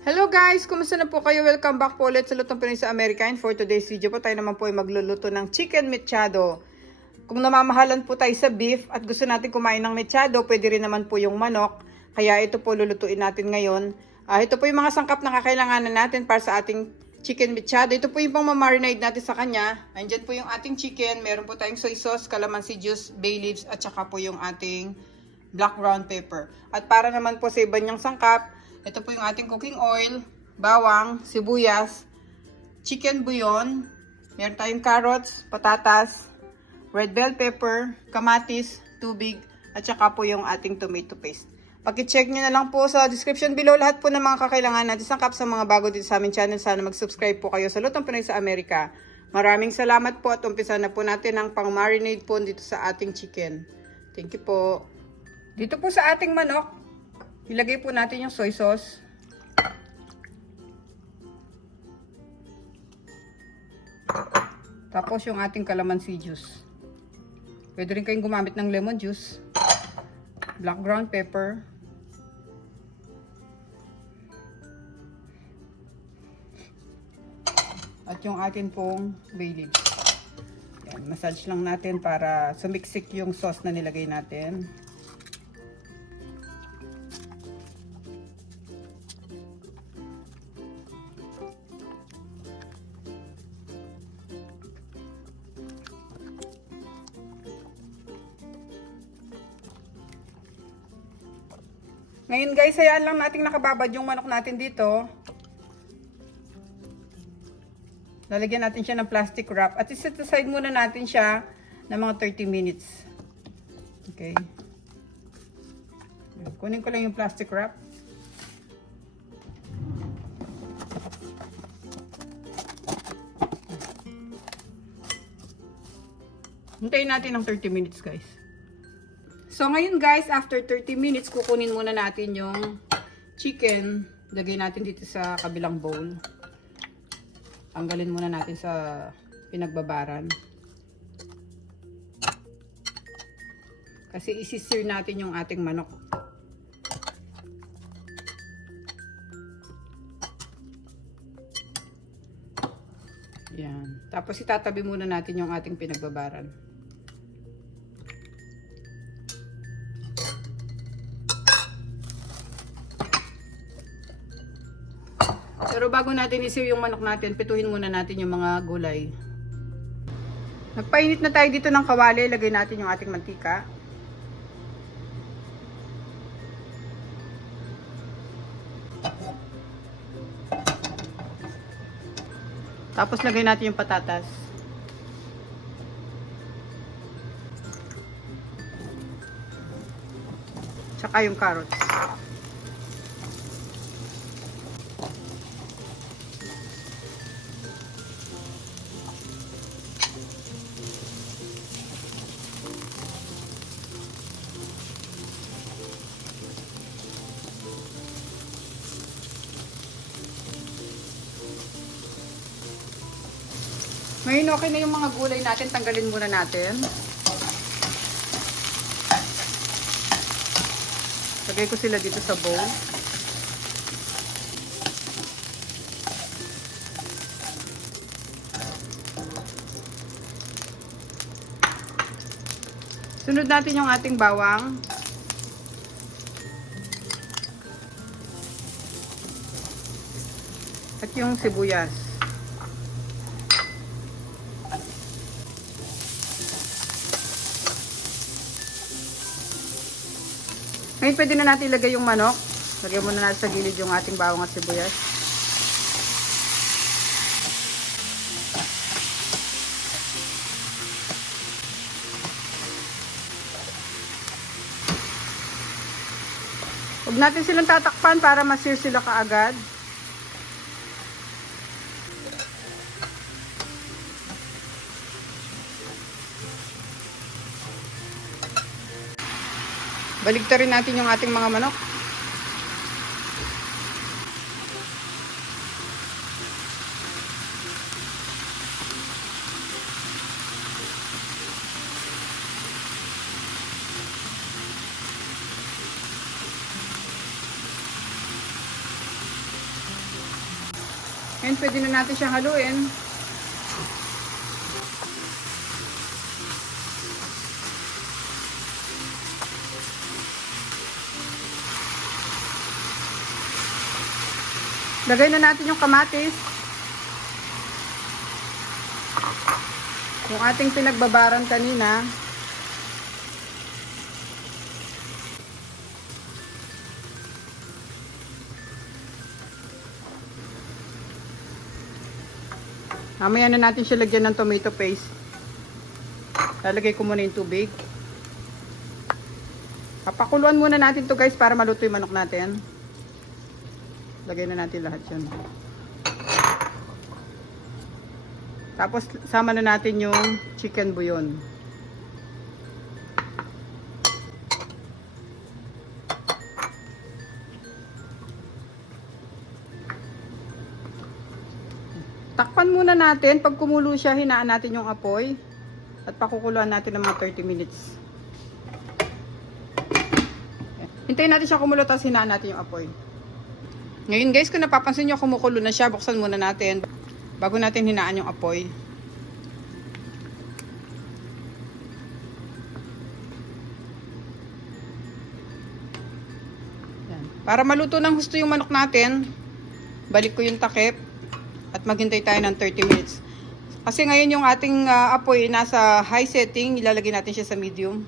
Hello guys! Kumusta na po kayo? Welcome back po ulit sa Lutong Pinoy sa Amerika. And for today's video po, tayo naman po ay magluluto ng chicken mechado. Kung namamahalan po tayo sa beef at gusto natin kumain ng mechado, pwede rin naman po yung manok. Kaya ito po lulutuin natin ngayon. Ito po yung mga sangkap na kakailanganan natin para sa ating chicken mechado. Ito po yung pang marinade natin sa kanya. Andyan po yung ating chicken. Meron po tayong soy sauce, calamansi juice, bay leaves, at saka po yung ating black ground pepper. At para naman po sa iba niyang sangkap, ito po yung ating cooking oil, bawang, sibuyas, chicken bouillon, meron tayong carrots, patatas, red bell pepper, kamatis, tubig, at saka po yung ating tomato paste. Paki-check nyo na lang po sa description below lahat po ng mga kakailangan natin sangkap sa mga bago dito sa aming channel. Sana mag-subscribe po kayo sa Lutong Pinoy sa Amerika. Maraming salamat po at umpisa na po natin ang pang-marinade po dito sa ating chicken. Thank you po. Dito po sa ating manok, ilagay po natin yung soy sauce. Tapos yung ating calamansi juice. Pwede rin kayong gumamit ng lemon juice. Black ground pepper. At yung atin pong bay leaves. Yan, massage lang natin para sumiksik yung sauce na nilagay natin. Ngayon guys, hayaan lang nating nakababad yung manok natin dito. Lalagyan natin siya ng plastic wrap. At iset aside muna natin siya ng mga 30 minutes. Okay. Kunin ko lang yung plastic wrap. Hintayin natin ng 30 minutes guys. So ngayon guys, after 30 minutes, kukunin muna natin yung chicken. Lagay natin dito sa kabilang bowl. Tanggalin muna natin sa pinagbabaran. Kasi isi-sear natin yung ating manok. Yan. Tapos itatabi muna natin yung ating pinagbabaran. Pero bago natin i-sear yung manok natin, pituhin muna natin yung mga gulay. Nagpainit na tayo dito ng kawali. Lagay natin yung ating mantika. Tapos lagay natin yung patatas. Tsaka yung carrots. Ngayon okay na yung mga gulay natin, tanggalin muna natin. Lagay ko sila dito sa bowl. Sunod natin yung ating bawang. At yung sibuyas. Ngayon pwede na natin ilagay yung manok. Lagyan muna natin sa gilid yung ating bawang at sibuyas. Huwag natin silang tatakpan para ma-sear sila kaagad. Baligtarin natin yung ating mga manok. Ngayon, pwede na natin siyang haluin. Lagay na natin yung kamatis. Yung ating pinagbabaran kanina. Mamaya na natin siya lagyan ng tomato paste. Lalagay ko muna yung tubig. Papakuluan muna natin to guys para maluto yung manok natin. Lagay na natin lahat yan. Tapos sama na natin yung chicken bouillon. Takpan muna natin. Pag kumulo siya, hinaan natin yung apoy. At pakukuluan natin ng mga 30 minutes. Hintayin natin siya kumulo, tapos hinaan natin yung apoy. Ngayon guys, kung napapansin nyo kumukulo na siya, buksan muna natin bago natin hinaan yung apoy. Yan. Para maluto ng husto yung manok natin, balik ko yung takip at maghintay tayo ng 30 minutes. Kasi ngayon yung ating apoy nasa high setting, ilalagay natin siya sa medium.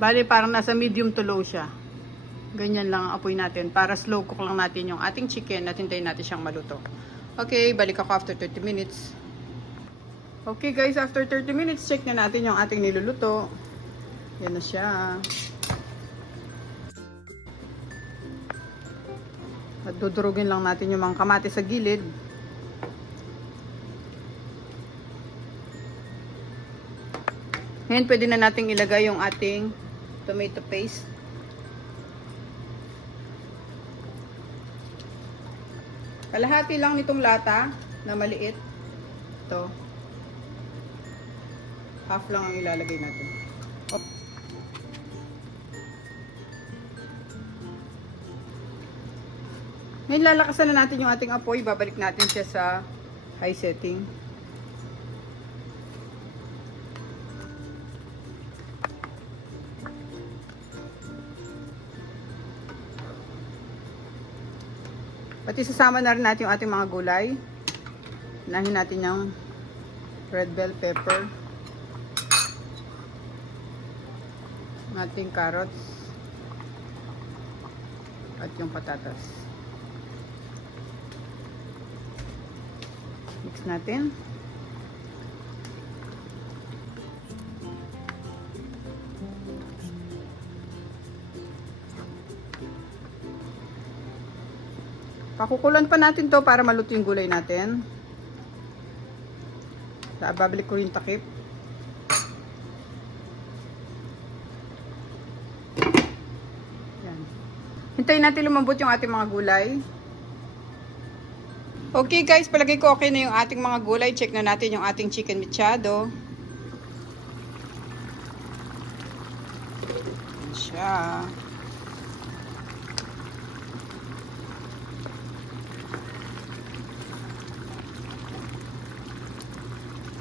Bali, parang nasa medium to low siya. Ganyan lang ang apoy natin. Para slow cook lang natin yung ating chicken at hintayin natin siyang maluto. Okay, balik ako after 30 minutes. Okay guys, after 30 minutes, check na natin yung ating niluluto. Yan na siya. At dudurugin lang natin yung mga kamatis sa gilid. Ngayon, pwede na nating ilagay yung ating tomato paste. Kalahati lang nitong lata na maliit. Ito. Half lang ang ilalagay natin. Oh. Ngayon, lalakasan na natin yung ating apoy. Babalik natin siya sa high setting. Pati sasama na rin natin yung ating mga gulay. Unahin natin yung red bell pepper. Ating carrots. At yung patatas. Mix natin. Pakukulan pa natin to para maluto yung gulay natin. Babalik ko yung takip. Yan. Hintayin natin lumambot yung ating mga gulay. Okay guys, palagay ko okay na yung ating mga gulay. Check na natin yung ating chicken mechado. Yan siya.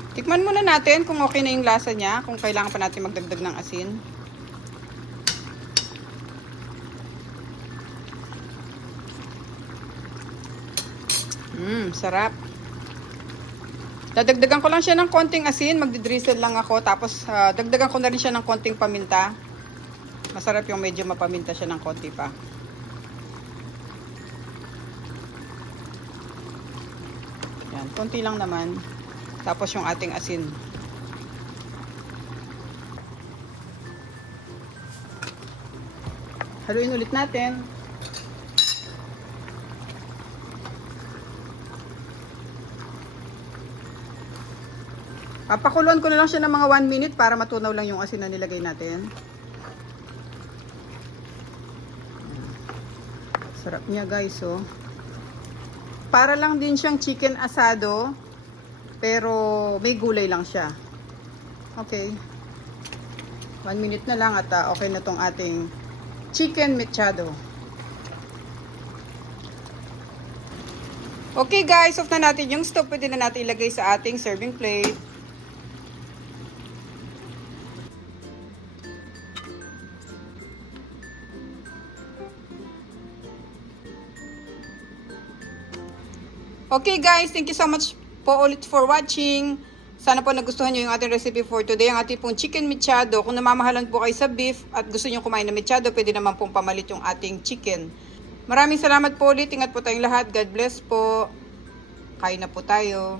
Tikman muna natin kung okay na yung lasa niya, kung kailangan pa natin magdagdag ng asin. Sarap. Dadagdagan ko lang siya ng konting asin, magdi-drizzle lang ako, tapos dagdagan ko na rin siya ng konting paminta. Masarap yung medyo mapaminta siya ng konti pa. Yan, konti lang naman. Tapos yung ating asin. Haluin ulit natin. Papakuluan ko na lang siya ng mga 1 minute para matunaw lang yung asin na nilagay natin. Sarap niya guys, oh. Para lang din siyang chicken asado, pero may gulay lang siya. Okay. 1 minute na lang at okay na tong ating chicken mechado. Okay guys, off na natin yung stove. Pwede na natin ilagay sa ating serving plate. Okay guys, thank you so much po ulit for watching. Sana po nagustuhan nyo yung ating recipe for today. Ang ating pong chicken mechado. Kung namamahalan po kayo sa beef at gusto nyo kumain ng mechado, pwede naman pong pamalit yung ating chicken. Maraming salamat po ulit. Ingat po tayong lahat. God bless po. Kain na po tayo.